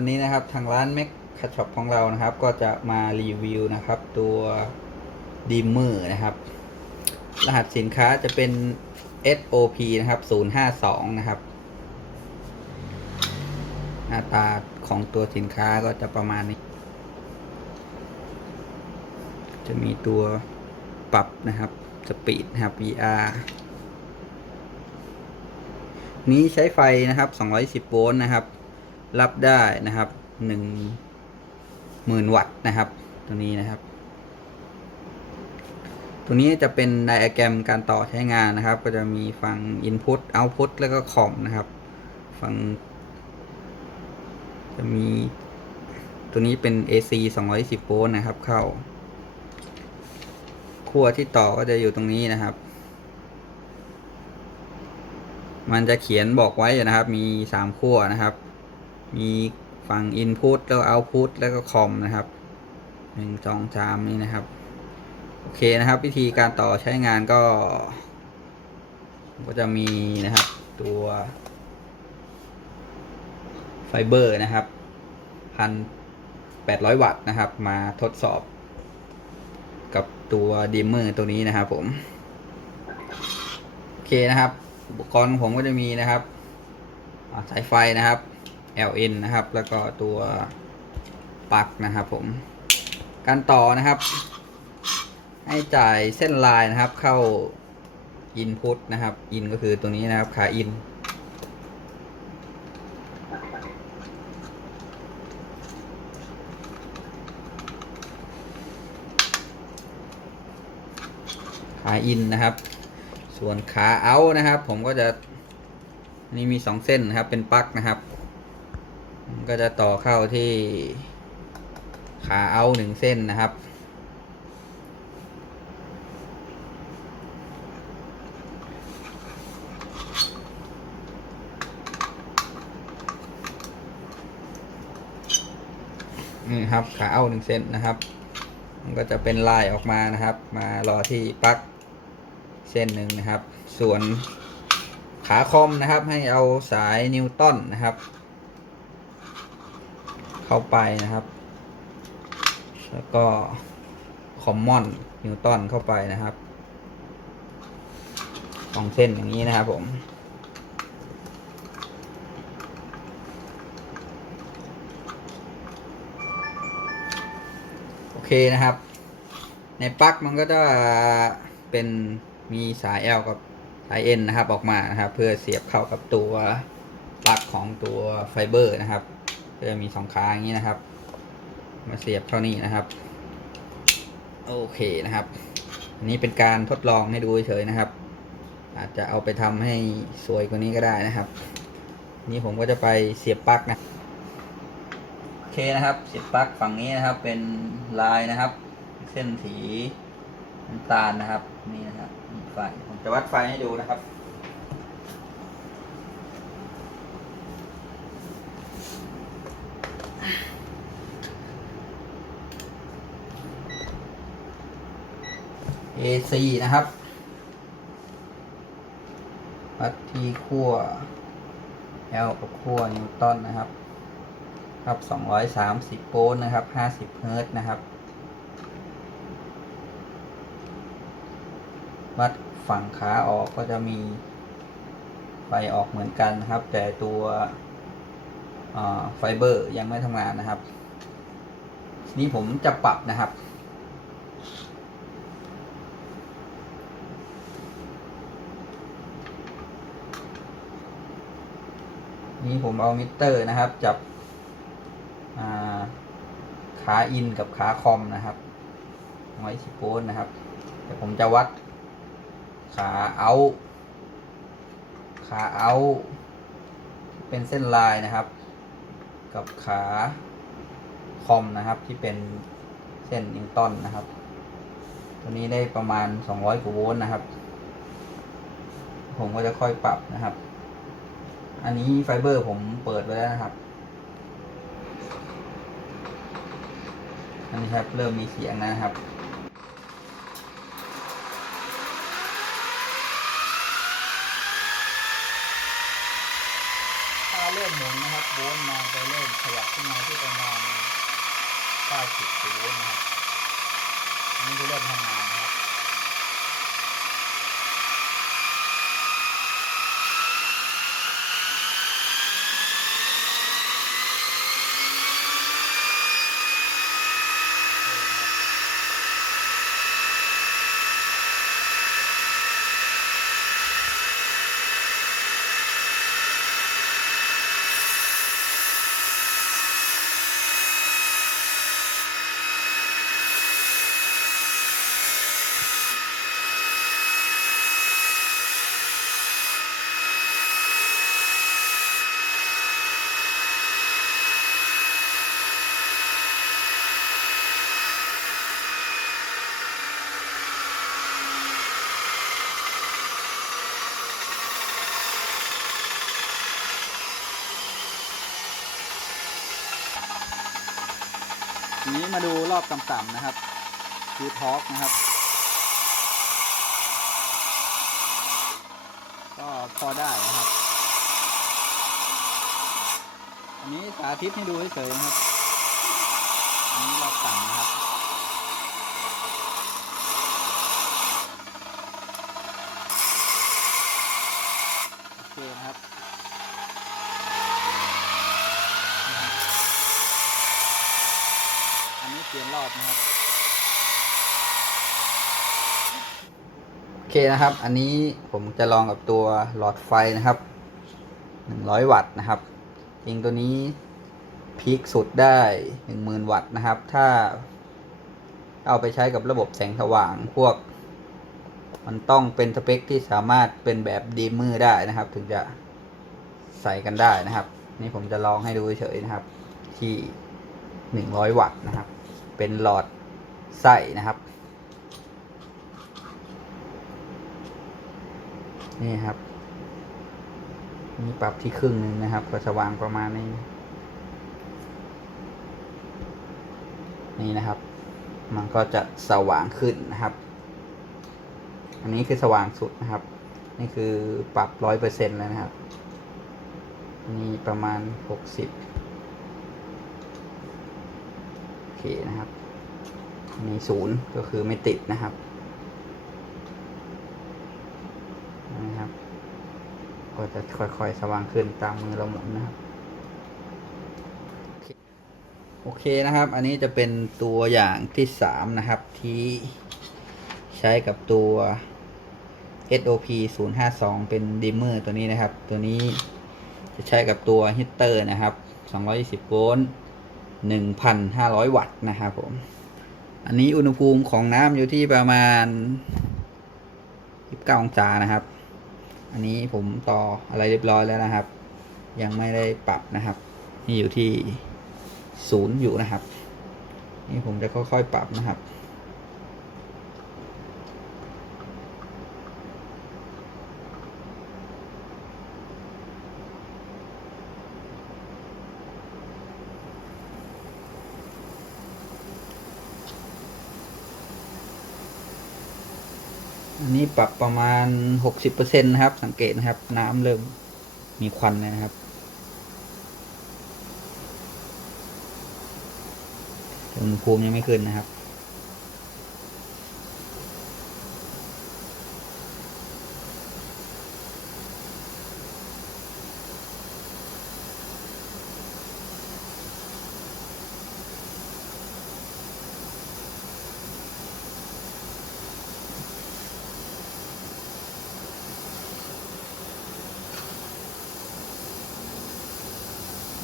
วันนี้นะครับทางร้านแม็กคาช็อปของเรานะครับ ก็จะมารีวิวนะครับ ตัวดีมเมอร์นะครับ รหัสสินค้าจะเป็น SOP นะครับ 052 นะครับ หน้าตาของตัวสินค้าก็จะประมาณนี้ จะมีตัวปรับนะครับ สปีดนะครับ VR นี้ใช้ไฟนะครับ 210 โวลต์นะครับ รับได้นะครับ10,000วัตต์นะครับตัวนี้นะครับตัวนี้จะเป็นไดอะแกรมการต่อใช้งานนะครับ ก็จะมีฝั่ง Input Output แล้วก็คอมนะครับ ฝั่ง จะมีตัวนี้เป็น AC 210โวลต์นะครับ เข้าขั้วที่ต่อก็จะอยู่ตรงนี้นะครับ มันจะเขียนบอกไว้นะครับ มีสามขั้วนะครับ มีฝั่ง Input แล้ว Output แล้วก็คอมนะครับหนึ่งสองสามนี่นะครับ โอเคนะครับ วิธีการต่อใช้งานก็ ก็จะมีนะครับตัวไฟเบอร์นะครับพันแปดร้อยวัตต์นะครับ มาทดสอบ กับตัวดิมเมอร์ตัวนี้นะครับผม โอเคนะครับ อุปกรณ์ของผมก็จะมีนะครับสายไฟนะครับ LN นะครับ แล้วก็ตัวปลั๊กนะครับผม การต่อนะครับ ให้จ่ายเส้นลายนะครับเข้า Input นะครับ In ก็คือตัวนี้นะครับขา In ขาอินนะครับ ส่วนขาเอานะครับ ผมก็จะนี่มีสองเส้นนะครับเป็นปลั๊กนะครับ ก็จะต่อเข้าที่ขาเอาหนึ่งเส้นนะครับ นี่ครับขาเอาหนึ่งเส้นนะครับ มันก็จะเป็นลายออกมานะครับ มารอที่ปลั๊กเส้นหนึ่งนะครับ ส่วนขาคอมนะครับให้เอาสายนิวตันนะครับ เข้าไปนะครับ แล้วก็คอมมอนนิวตันเข้าไปนะครับสองเส้นอย่างนี้นะครับผมโอเคนะครับ ในปลั๊กมันก็จะเป็นมีสาย L กับสาย N นะครับออกมานะครับ เพื่อเสียบเข้ากับตัวปลั๊กของตัวไฟเบอร์นะครับ ก็จะมีสองขาอย่างนี้นะครับ มาเสียบเข้านี่นะครับ โอเคนะครับ อันนี้เป็นการทดลองให้ดูเฉยๆนะครับ อาจจะเอาไปทำให้สวยกว่านี้ก็ได้นะครับ นี่ผมก็จะไปเสียบปลั๊กนะโอเคนะครับ เสียบปลั๊กฝั่งนี้นะครับ เป็นลายนะครับ เส้นสีน้ำตาลนะครับนี่นะครับไฟผมจะวัดไฟให้ดูนะครับ AC นะครับวัดที่ขั้ว L กับขั้วนิวตันนะครับครับ230 โวลต์นะครับ 50 เฮิร์ตนะครับ วัดฝั่งขาออกก็จะมีไฟออกเหมือนกันนะครับ แต่ตัวไฟเบอร์ยังไม่ทำงานนะครับ นี่ผมจะปรับนะครับ นี่ผมเอามิเตอร์นะครับ จับขาอินกับขาคอมนะครับไว้สิโพนนะครับเดี๋ยวผมจะวัดขาเอาขาเอาเป็นเส้นลายนะครับ กับขาคอมนะครับ ที่เป็นเส้นนิวตันนะครับ ตัวนี้ได้ประมาณ 200กว่าโวลต์นะครับ ผมก็จะค่อยปรับนะครับ อันนี้ไฟเบอร์ผมเปิดไว้แล้วนะครับ อันนี้ครับเริ่มมีเสียงนะครับตาเริ่มมหมุนนะครับโวลต์มาจะเริ่มขยับขึ้นมาที่ประมาณ90โวลต์นะครับอันนี้จะเริ่มทำงาน ทีนี้มาดูรอบต่ำๆนะครับ คือทอร์กนะครับ ก็พอได้นะครับ อันนี้สาธิตให้ดูเฉยๆนะครับ อันนี้รอบต่ำนะครับ โอเคนะครับ อันนี้เปลี่ยนร อบนะครับ โอเคนะครับ อันนี้ผมจะลองกับตัวหลอดไฟนะครับ 100 วัตต์นะครับจริงตัวนี้พีคสุดได้ 10,000 วัตต์นะครับ ถ้าเอาไปใช้กับระบบแสงสว่างพวก มันต้องเป็นสเปคที่สามารถเป็นแบบดีมเมอได้นะครับ ถึงจะใส่กันได้นะครับ นี่ผมจะลองให้ดูเฉยนะครับ ที่ 100 วัตต์นะครับ เป็นหลอดใส่นะครับ นี่ครับนี่ปรับที่ครึ่งหนึ่งนะครับ ก็สว่างประมาณนี้ นี่นะครับ มันก็จะสว่างขึ้นนะครับ อันนี้คือสว่างสุดนะครับ นี่คือปรับร้อยเปอร์เซ็นต์แล้วนะครับ นี่ประมาณหกสิบโอ เคนะครับอันนี้ศูนย์ก็คือไม่ติดนะครับนะครับ ก็จะค่อยๆสว่างขึ้นตามมือเราหมุนนะครับ โอเคนะครับ อันนี้จะเป็นตัวอย่างที่สามนะครับที่ใช้กับตัว SOP 052 เป็นดิมเมอร์ตัวนี้นะครับ ตัวนี้จะใช้กับตัวฮีตเตอร์นะครับ 220 โวลต์ 1,500 วัตต์นะครับผม อันนี้อุณหภูมิของน้ำอยู่ที่ประมาณ29องศานะครับ อันนี้ผมต่ออะไรเรียบร้อยแล้วนะครับ ยังไม่ได้ปรับนะครับ นี่อยู่ที่ศูนย์อยู่นะครับ นี่ผมจะค่อยๆปรับนะครับ นี้ปรับประมาณหกสิบเปอร์เซ็นต์นะครับ สังเกตนะครับ น้ำเริ่มมีควันนะครับ อุณหภูมิยังไม่ขึ้นนะครับ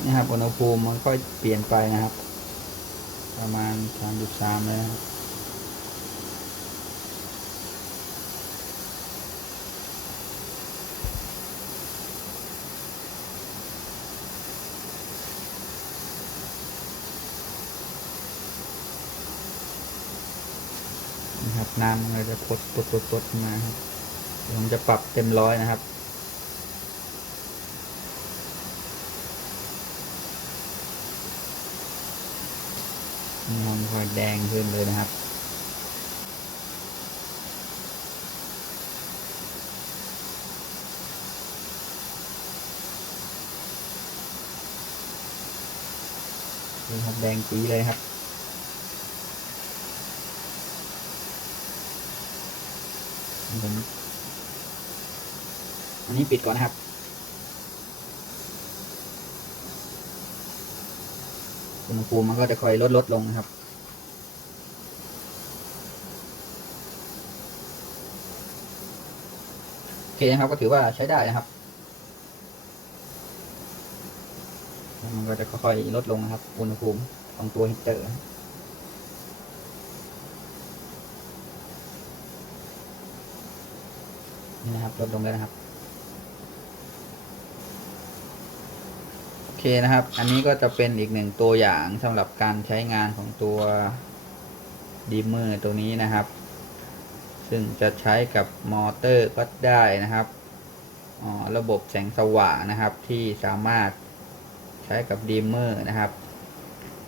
นะครับอุณหภูมิมันค่อยเปลี่ยนไปนะครับ ประมาณ 3.3เลยนะครับนะครับน้ำมันจะพดพดพดพดมาครับผมจะปรับเต็มร้อยนะครับ มัน้ำพอแดงขึ้นเลยนะครับ นี่ครับแดงปีเลยครับอันนี้ปิดก่อนนะครับ อุณหภูมิมันก็จะค่อยลดลดลงนะครับ โอเคนะครับก็ถือว่าใช้ได้นะครับ มันก็จะค่อยๆลดลงนะครับ อุณหภูมิของตัวฮีเตอร์นี่นะครับลดลงแล้วนะครับ โอเคนะครับ อันนี้ก็จะเป็นอีกหนึ่งตัวอย่างสำหรับการใช้งานของตัวดีมเมอร์ตัวนี้นะครับ ซึ่งจะใช้กับมอเตอร์ก็ได้นะครับอ๋อระบบแสงสว่างนะครับที่สามารถใช้กับดีมเมอร์นะครับ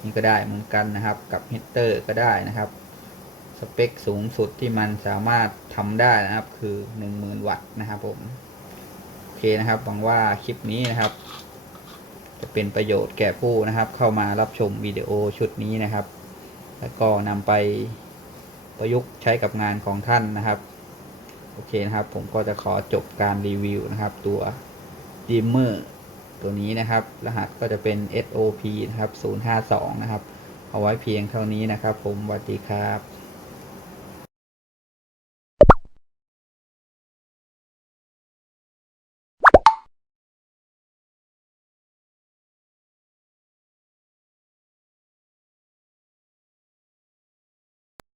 นี่ก็ได้เหมือนกันนะครับกับฮีตเตอร์ก็ได้นะครับ สเปคสูงสุดที่มันสามารถทำได้นะครับคือ 10,000 วัตต์นะครับผม โอเคนะครับหวังว่าคลิปนี้นะครับ จะเป็นประโยชน์แก่ผู้นะครับ เข้ามารับชมวิดีโอชุดนี้นะครับ แล้วก็นำไปประยุกต์ใช้กับงานของท่านนะครับ โอเคนะครับ ผมก็จะขอจบการรีวิวนะครับ ตัว dimmer ตัวนี้นะครับ รหัสก็จะเป็น SOP นะครับ052 นะครับ เอาไว้เพียงเท่านี้นะครับ ผมสวัสดีครับ